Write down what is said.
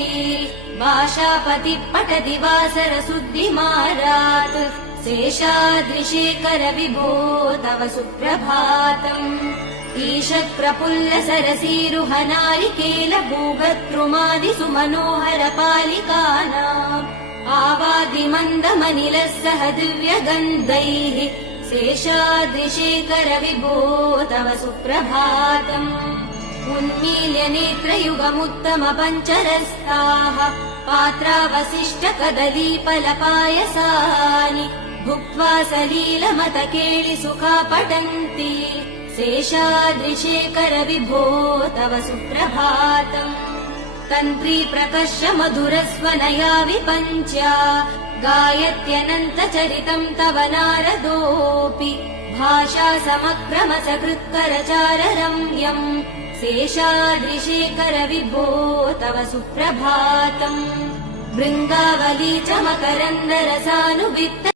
पठन्ति भाषापति पठति वासरसुद्धिमारात् शेषाद्रिशेखर विभो तव सुप्रभातम् ईषत् प्रफुल्ल सरसीरुहनारिकेल भूभद्रुमादिसु मनोहर पालिकानाम् आवादिमन्दमनिलः सह दिव्यगन्धैः शेषाद्रिशेखर विभो तव सुप्रभातम् उन्मील्य नेत्रयुगमुत्तम पञ्चरस्ताः पात्रावशिष्ट कदलीफलपायसानि भुक्त्वा सलीलमत केळि सुखा पठन्ति शेषाद्रिशेखर विभो तव सुप्रभातम् तन्त्री प्रकर्ष मधुरस्वनया विपञ्च्या गायत्यनन्तचरितम् तव नारदोऽपि भाषा समक्रम सकृत्करचार रम्यम् शेषाद्रिशेखर विभो तव सुप्रभातम् भृङ्गावली च मकरन्दरसानुवित्त